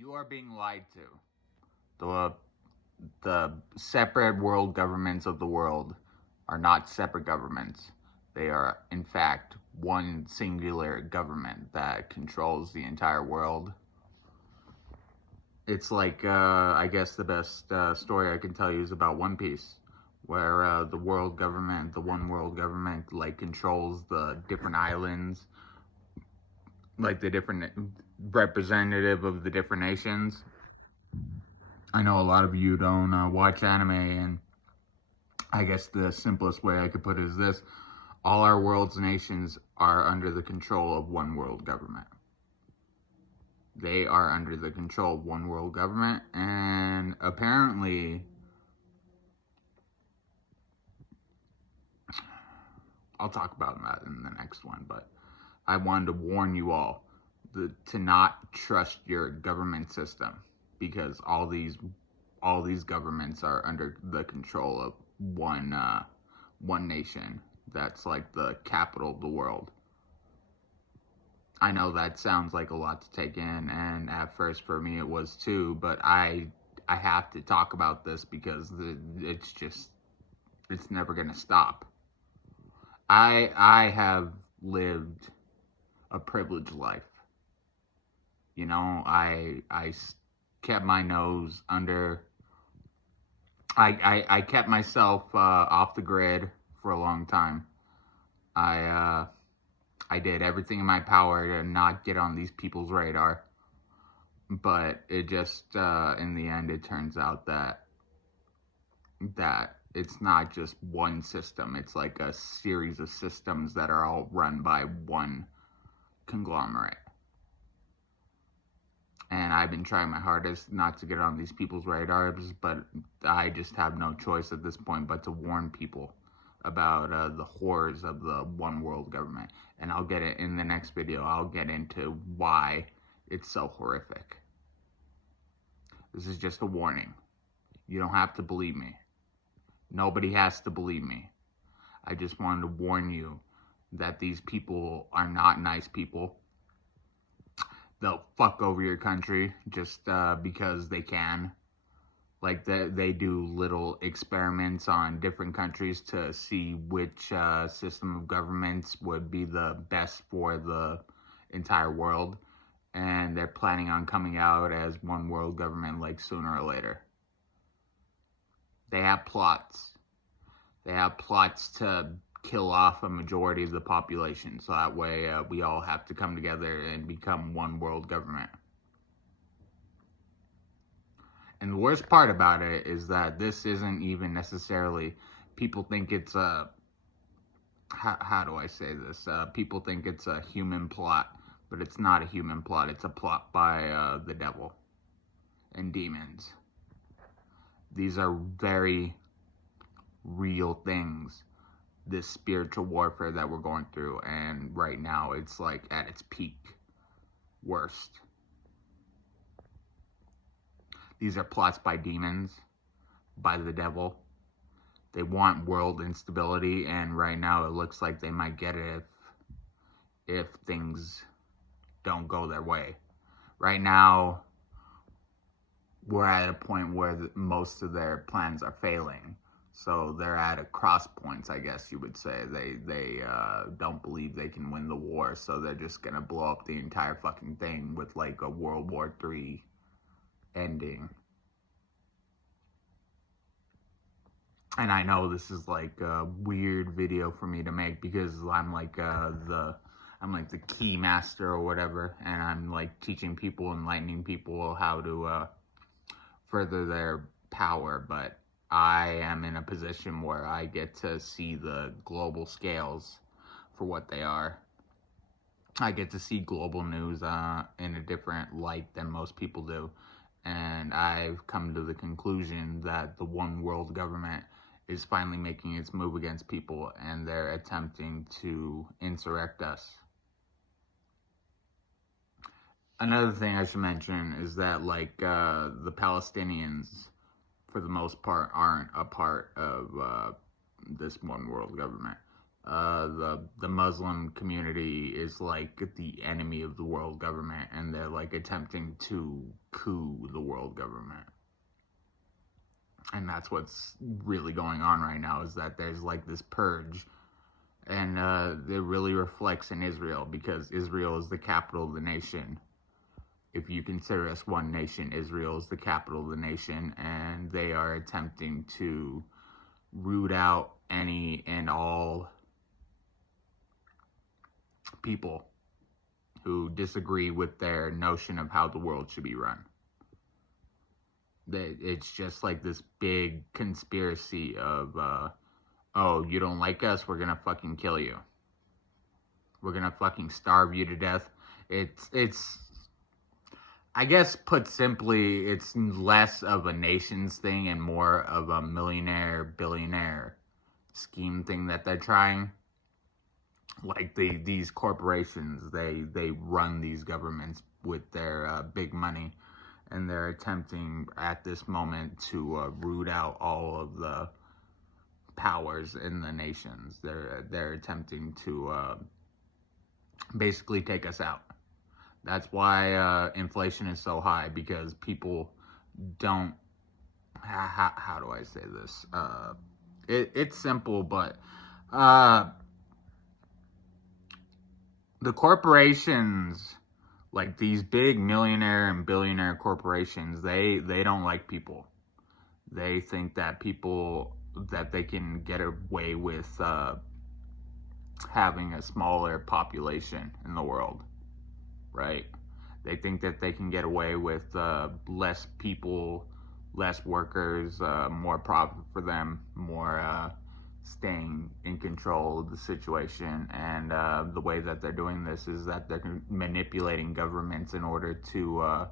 You are being lied to. The the separate world governments of the world are not separate governments. They are, in fact, one singular government that controls the entire world. It's like, I guess the best story I can tell you is about One Piece, where the world government, the one world government, like controls the different islands, like the different representative of the different nations. I know a lot of you don't watch anime, and I guess the simplest way I could put it is this: all our world's nations are under the control of one world government. They are under the control of one world government, and apparently, I'll talk about that in the next one, but I wanted to warn you all to not trust your government system, because all these governments are under the control of one nation that's like the capital of the world. I know that sounds like a lot to take in, and at first for me it was too, but I have to talk about this because it's never gonna stop. I have lived a privileged life. You know, I kept my nose under. I kept myself off the grid for a long time. I I did everything in my power to not get on these people's radar, but it just in the end it turns out that it's not just one system. It's like a series of systems that are all run by one conglomerate. And I've been trying my hardest not to get on these people's radars, but I just have no choice at this point but to warn people about the horrors of the one world government. And I'll get it in the next video. I'll get into why it's so horrific. This is just a warning. You don't have to believe me. Nobody has to believe me. I just wanted to warn you that these people are not nice people. They'll fuck over your country just because they can. Like they do little experiments on different countries to see which system of governments would be the best for the entire world. And they're planning on coming out as one world government like sooner or later. They have plots. They have plots to kill off a majority of the population, so that way we all have to come together and become one world government. And the worst part about it is that this isn't even necessarily, people think it's a, how do I say this? People think it's a human plot, but it's not a human plot. It's a plot by the devil and demons. These are very real things, this spiritual warfare that we're going through, and right now it's like at its peak worst. These are plots by demons, by the devil. They want world instability, and right now it looks like they might get it if things don't go their way. Right now we're at a point where most of their plans are failing. So they're at a cross points, I guess you would say. They don't believe they can win the war, so they're just gonna blow up the entire fucking thing with like a World War III ending. And I know this is like a weird video for me to make because I'm like the key master or whatever, and I'm like teaching people, enlightening people how to further their power, but I am in a position where I get to see the global scales for what they are. I get to see global news in a different light than most people do. And I've come to the conclusion that the one world government is finally making its move against people, and they're attempting to insurrect us. Another thing I should mention is that like the Palestinians, for the most part, aren't a part of this one world government. the Muslim community is like the enemy of the world government, and they're like attempting to coup the world government. And that's what's really going on right now, is that there's like this purge, and it really reflects in Israel, because Israel is the capital of the nation. If you consider us one nation, Israel is the capital of the nation, and they are attempting to root out any and all people who disagree with their notion of how the world should be run. It's just like this big conspiracy of, oh, you don't like us, we're gonna fucking kill you. We're gonna fucking starve you to death. It's I guess, put simply, it's less of a nations thing and more of a millionaire, billionaire scheme thing that they're trying. Like these corporations, they run these governments with their big money, and they're attempting at this moment to root out all of the powers in the nations. They're attempting to basically take us out. That's why inflation is so high, because people don't, how do I say this? It's simple, but the corporations, like these big millionaire and billionaire corporations, they don't like people. They think that they can get away with having a smaller population in the world. Right? They think that they can get away with less people, less workers, more profit for them, more staying in control of the situation. And the way that they're doing this is that they're manipulating governments in order to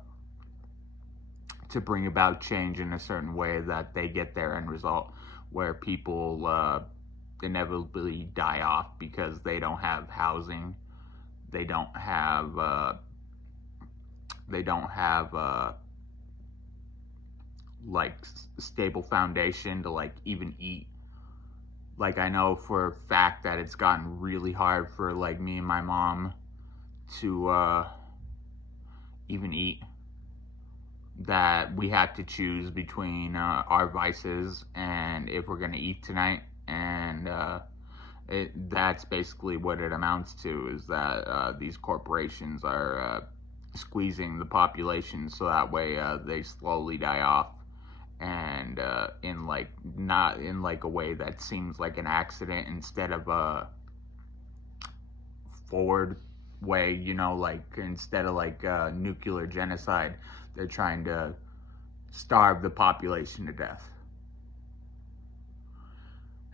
bring about change in a certain way that they get their end result, where people inevitably die off because they don't have housing. They don't have like stable foundation to like even eat. Like, I know for a fact that it's gotten really hard for like me and my mom to even eat. That we have to choose between our vices and if we're gonna eat tonight, and that's basically what it amounts to, is that these corporations are squeezing the population so that way they slowly die off, and not in like a way that seems like an accident, instead of a forward way, like instead of like nuclear genocide, they're trying to starve the population to death.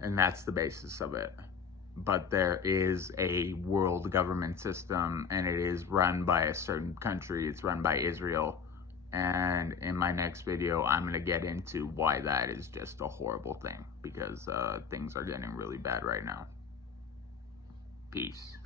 And that's the basis of it. But there is a world government system, and it is run by a certain country. It's run by Israel. And in my next video, I'm going to get into why that is just a horrible thing, because things are getting really bad right now. Peace.